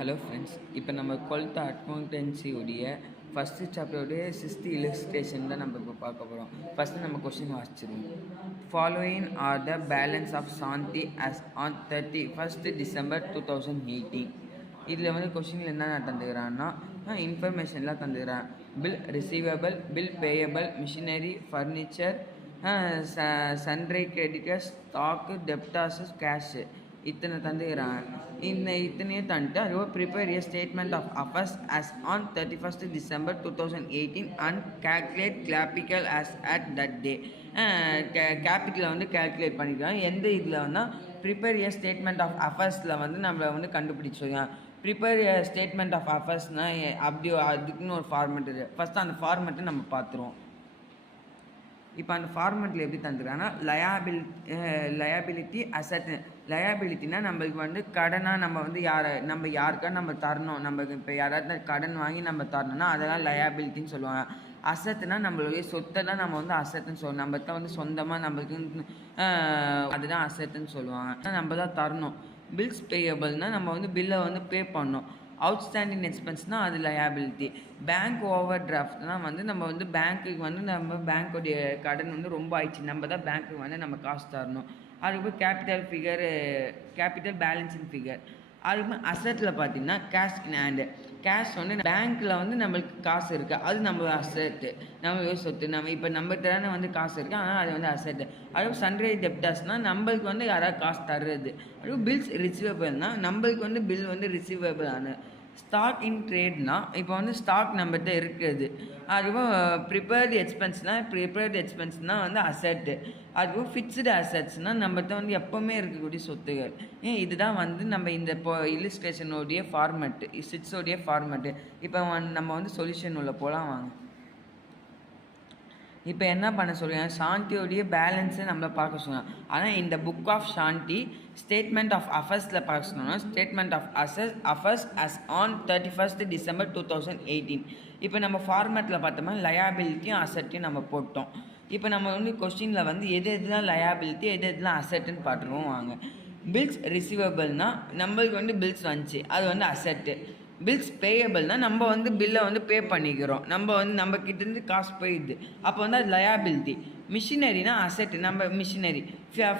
Hello friends, இப்போ நம்ம 12th அக்கௌண்டன்சியோடைய first சாப்டருடைய 6th illustration தான் நம்ம இப்போ பார்க்க போகிறோம். ஃபஸ்ட்டு நம்ம கொஸ்டின் வாசிச்சிருவோம். Following are the balance of Shanthi as on 31st December 2018. இதில் வந்து கொஸ்டினில் என்ன தந்துக்கிறான்னா இன்ஃபர்மேஷன்லாம் தந்துக்கிறான். Bill receivable, bill payable, machinery, furniture, sundry creditors, stock, debtors, cash இத்தனை தந்துக்கிறாங்க. இத்தனையும் தந்துட்டு அதுவும் prepare a statement of affairs as on 31st December 2018 and calculate capital as at that day. கேபிட்டலை வந்து கேல்குலேட் பண்ணிக்கலாம். எந்த இதில் வந்து ப்ரிப்பேர் ஏ ஸ்டேட்மெண்ட் ஆஃப் அஃபர்ஸில் வந்து நம்மளை வந்து கண்டுபிடிச்சிருக்காங்க. ப்ரிப்பேர் ஏ ஸ்டேட்மெண்ட் ஆஃப் அஃபர்ஸ்னால் அப்படி அதுக்குன்னு ஒரு ஃபார்மெட் இருக்குது. ஃபஸ்ட்டு அந்த ஃபார்மெட்டை நம்ம பார்த்துருவோம். இப்போ அந்த ஃபார்மெட்டில் எப்படி தந்துக்கிறாங்கன்னா லயபிலிட்டி அசட். லயபிலிட்டினா நம்மளுக்கு வந்து கடனாக நம்ம வந்து யாருக்கா நம்ம தரணும். நம்மளுக்கு இப்போ யாராவது கடன் வாங்கி நம்ம தரணும்னா அதெல்லாம் லயபிலிட்டின்னு சொல்லுவாங்க. அசத்துனா நம்மளுடைய சொத்தை தான் நம்ம வந்து அசத்துன்னு சொல்லுவோம். நம்ம தான் வந்து சொந்தமாக நம்மளுக்கு அதுதான் அசத்துன்னு சொல்லுவாங்க. நம்ம தான் தரணும். பில்ஸ் பேயபிள்னால் நம்ம வந்து பில்லை வந்து பே பண்ணணும். அவுட்ஸ்டாண்டிங் எக்ஸ்பென்ஸ்னால் அது லயபிலிட்டி. பேங்க் ஓவர் டிராஃப்ட்னால் வந்து நம்ம வந்து பேங்க்குக்கு வந்து நம்ம பேங்க்குடைய கடன் வந்து ரொம்ப ஆயிடுச்சு, நம்ம தான் பேங்க்குக்கு வந்து நம்ம காசு தரணும். அதுக்கப்புறம் கேபிட்டல் பேலன்ஸிங் ஃபிகர். அதுக்கப்புறம் அசட்டில் பார்த்தீங்கன்னா கேஷ் இன் ஹேண்டு. கேஷ் வந்து பேங்க்கில் வந்து நம்மளுக்கு காசு இருக்குது, அது நம்ம அசட்டு, நம்ம சொத்து. நம்ம இப்போ நம்ம தானே வந்து காசு இருக்குது, ஆனால் அது வந்து அசட்டு. அதுவும் சன்ட்ரி டெப்டார்ஸ்னால் நம்மளுக்கு வந்து யாராவது காசு தர்றது. அதுவும் பில்ஸ் ரிசீவபிள்னால் நம்மளுக்கு வந்து பில் வந்து ரிசீவபிள் ஆன. ஸ்டாக் இன் ட்ரேட்னா இப்போ வந்து ஸ்டாக் நம்மகிட்ட இருக்குது. அதுவும் ப்ரிப்பேர்டு எக்ஸ்பென்ஸ்னால் வந்து அசட்டு. அதுவும் ஃபிக்ஸ்டு அசட்ஸ்னால் நம்மகிட்ட வந்து எப்போவுமே இருக்கக்கூடிய சொத்துகள். இதுதான் வந்து நம்ம இந்த இப்போ இல்லுஸ்ட்ரேஷனுடைய ஃபார்மெட்டு, சிட்ஸோடைய ஃபார்மெட்டு. இப்போ நம்ம வந்து சொல்யூஷன் உள்ள போகலாம் வாங்க. இப்போ என்ன பண்ண சொல்லுங்கள், சாந்தியோடைய பேலன்ஸை நம்மளை பார்க்க சொல்லலாம். ஆனால் இந்த book of Shanthi statement of அஃபர்ஸில் பார்க்க சொன்னோம்னா statement of affairs as on 31st December 2018. இப்போ நம்ம ஃபார்மேட்டில் பார்த்தோம்னா லயபிலிட்டியும் அசட்டையும் நம்ம போட்டோம். இப்போ நம்ம வந்து கொஸ்டினில் வந்து எதுலாம் லயபிலிட்டி எதுலாம் அசட்டுன்னு பார்த்துருவோம் வாங்க. பில்ஸ் ரிசீவபிள்னால் நம்மளுக்கு வந்து பில்ஸ் வந்துச்சு, அது வந்து அசட்டு. பில்ஸ் பேயபிள்னால் நம்ம வந்து பில்லை வந்து பே பண்ணிக்கிறோம், நம்ம வந்து நம்மக்கிட்டேருந்து காசு போயிடுது, அப்போ வந்து அது லயபிலிட்டி. மிஷினரினா அசட்டு, நம்ம மிஷினரி.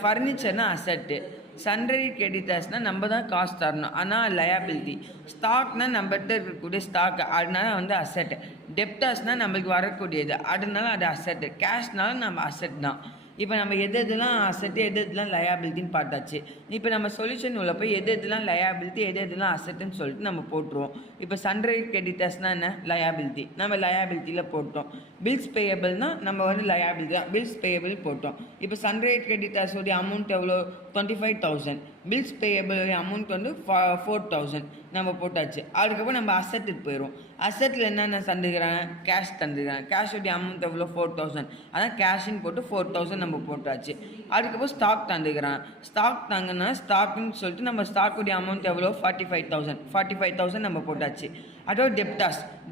ஃபர்னிச்சர்னா அசட்டு. சன்ட்ரி கிரெடிட்டர்ஸ்னால் நம்ம தான் காசு தரணும், ஆனால் லயபிலிட்டி. ஸ்டாக்னால் நம்மகிட்ட இருக்கக்கூடிய ஸ்டாக், அதனால வந்து அசட்டு. டெப்டார்ஸ்னால் நம்மளுக்கு வரக்கூடியது, அதனால அது அசட்டு. கேஷ்னாலும் நம்ம அசட் தான். இப்போ நம்ம எதுலாம் அசட்டு எதுலாம் லயபிலிட்டின்னு பார்த்தாச்சு. இப்போ நம்ம சொல்யூஷன் உள்ள போய் எதுலாம் லயபிலிட்டி எதுலாம் அசட்டுன்னு சொல்லிட்டு நம்ம போட்டுருவோம். இப்போ சன்ட்ரி கிரெடிட்டர்ஸ்னால் என்ன, லயபிலிட்டி, நம்ம லயபிலிட்டியில் போட்டோம். பில்ஸ் பேயபிள்னால் நம்ம வந்து லயபிலிட்டி தான், பில்ஸ் பேயபிள் போட்டோம். இப்போ சன்ட்ரி கிரெடிட்டர்ஸோடைய அமௌண்ட் எவ்வளோ, 25,000. பில்ஸ் பேயபிள் அமௌண்ட் வந்து 4,000 நம்ம போட்டாச்சு. அதுக்கப்புறம் நம்ம அசட்டுக்கு போயிடுவோம். அசட்டில் என்னென்ன தந்துக்கிறாங்க, கேஷ் தந்துக்கிறாங்க. கேஷோடைய அமௌண்ட் எவ்வளோ, 4,000. அதான் கேஷின்னு போட்டு 4,000 நம்ம போட்டாச்சு. அதுக்கப்புறம் ஸ்டாக் தந்துக்கிறாங்க. ஸ்டாக் தாங்கன்னா ஸ்டாக்குன்னு சொல்லிட்டு நம்ம ஸ்டாக்குடைய அமௌண்ட் எவ்வளோ, 45,000 நம்ம போட்டாச்சு. அதோட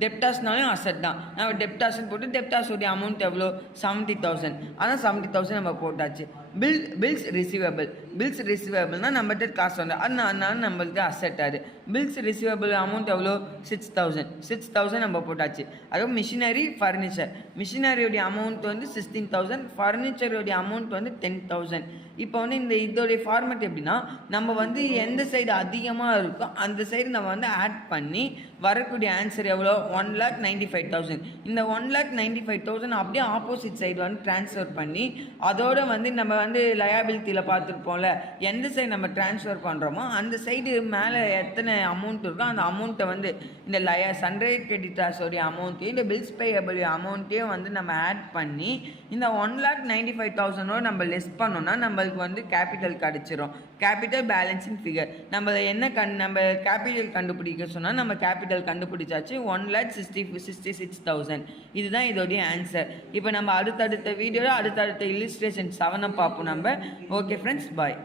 டெப்டார்ஸ்னாலும் அசட் தான், நம்ம டெப்டார்ஸ்ன்னு போட்டு டெப்டார்ஸோடைய அமௌண்ட் எவ்வளோ, 70,000. அதான் 70,000 நம்ம போட்டாச்சு. பில்ஸ் ரிசீவபிள்னால் நம்மகிட்ட காசு வந்து அதனால நம்மளுக்கு அசட். அது பில்ஸ் ரிசீவபிள் அமௌண்ட் எவ்வளோ, 6,000 நம்ம போட்டாச்சு. அதுவும் மிஷினரி ஃபர்னிச்சர், மிஷினரியோடைய அமௌண்ட் வந்து 16,000, ஃபர்னிச்சருடைய அமௌண்ட் வந்து 10,000. இப்போ வந்து இதோடைய ஃபார்மேட் எப்படின்னா, நம்ம வந்து எந்த சைடு அதிகமாக இருக்கோ அந்த சைடு நம்ம வந்து ஆட் பண்ணி வரக்கூடிய ஆன்சர் எவ்வளோ, 1,95,000. இந்த 1,95,000 அப்படியே ஆப்போசிட் சைடு வந்து ட்ரான்ஸ்ஃபர் பண்ணி அதோடு வந்து நம்ம வந்து லயபிலிட்டியில் பார்த்துருப்போம்ல, எந்த சைடு நம்ம ட்ரான்ஸ்ஃபர் பண்ணுறோமோ அந்த சைடு மேலே எத்தனை அமௌண்ட் இருக்கோ அந்த அமௌண்ட்டை வந்து இந்த சன்ட்ரி கிரெடிட்டர்ஸோடைய அமௌண்ட்டையும் இந்த பில்ஸ் பேயபிள் அமௌண்ட்டையும் வந்து நம்ம ஆட் பண்ணி இந்த 1,95,000 நம்ம லெஸ் பண்ணோம்னா நம்மளுக்கு வந்து கேபிட்டல் கிடச்சிரும். Capital balancing figure. நம்ம நம்ம கேபிட்டல் கண்டுபிடிக்க சொன்னால் நம்ம கேபிட்டல் கண்டுபிடிச்சாச்சு, 1,66,000. இதுதான் இதோடைய ஆன்சர். இப்போ நம்ம அடுத்தடுத்த வீடியோவில் அடுத்தடுத்த இல்லுஸ்ட்ரேஷன் 7 பார்ப்போம் நம்ம. ஓகே ஃப்ரெண்ட்ஸ், பாய்.